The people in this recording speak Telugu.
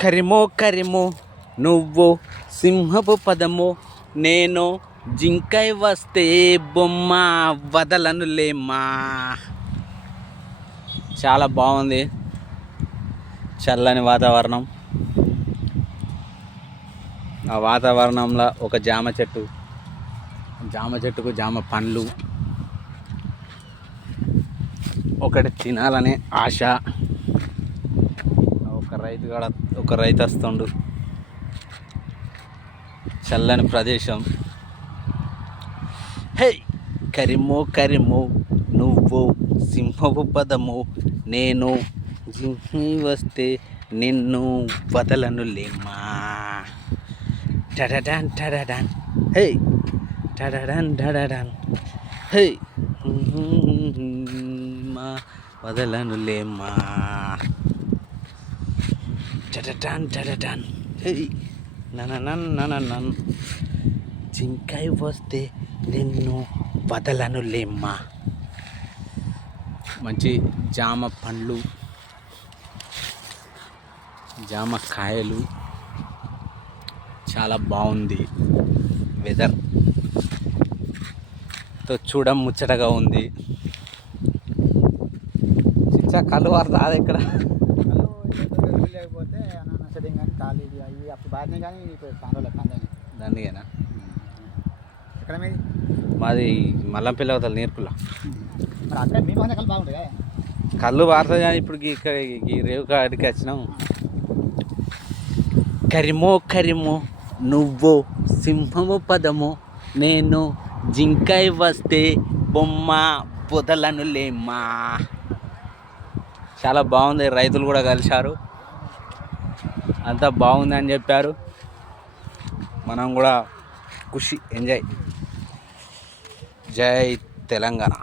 కరిమో కరిమో నువ్వు సింహపు పదము, నేను జింకై వస్తే బొమ్మ వదలనులేమ్మా. చాలా బాగుంది చల్లని వాతావరణం. ఆ వాతావరణంలో ఒక జామ చెట్టుకు జామ పండ్లు ఒకటి తినాలనే ఆశ. ఒక రైతు వస్తుండు. చల్లని ప్రదేశం. హే కరిమో కరిమో నువ్వు సింహపు పదము, నేను జింకై వస్తే నిన్ను వదలనులేమ్మా. టడడాన్ టడడాన్ హే టడడాన్ టడడాన్ హే మా వదలనులేమ్మా. టడడాన్ టడడాన్ హే నననన్ జింకై వస్తే నిన్ను వదలనులేమ్మా. మంచి జామ పండ్లు, జామకాయలు, చాలా బాగుంది. వెదర్ చూడ ముచ్చటగా ఉంది. చిచ్చా కళ్ళు వారు రాదు ఇక్కడ. లేకపోతే సెట్టింగ్ కానీ ఖాళీ అవి అప్పుడు బాగానే కానీ ఇప్పుడు కాండోలే పందని దండిగేనా? ఎక్కడ మీది? మాది మల్లంపల్లి అవతల నీర్పుల. మరి అక్కడ మీ మొహం కళ్ళు బాగుంటుంది కదా. కళ్ళు వారుతుంది కానీ ఇప్పుడు ఇక్కడ ఈ రేవు కాడికి వచ్చినాం. కరిమో కరిమో నువ్వు సింహము పదము, నేను జింకై వస్తే బొమ్మ వదలనులేమ్మా. చాలా బాగుంది. రైతులు కూడా కలిశారు, అంతా బాగుంది అని చెప్పారు. మనం కూడా ఖుషి ఎంజాయ్. జై తెలంగాణ.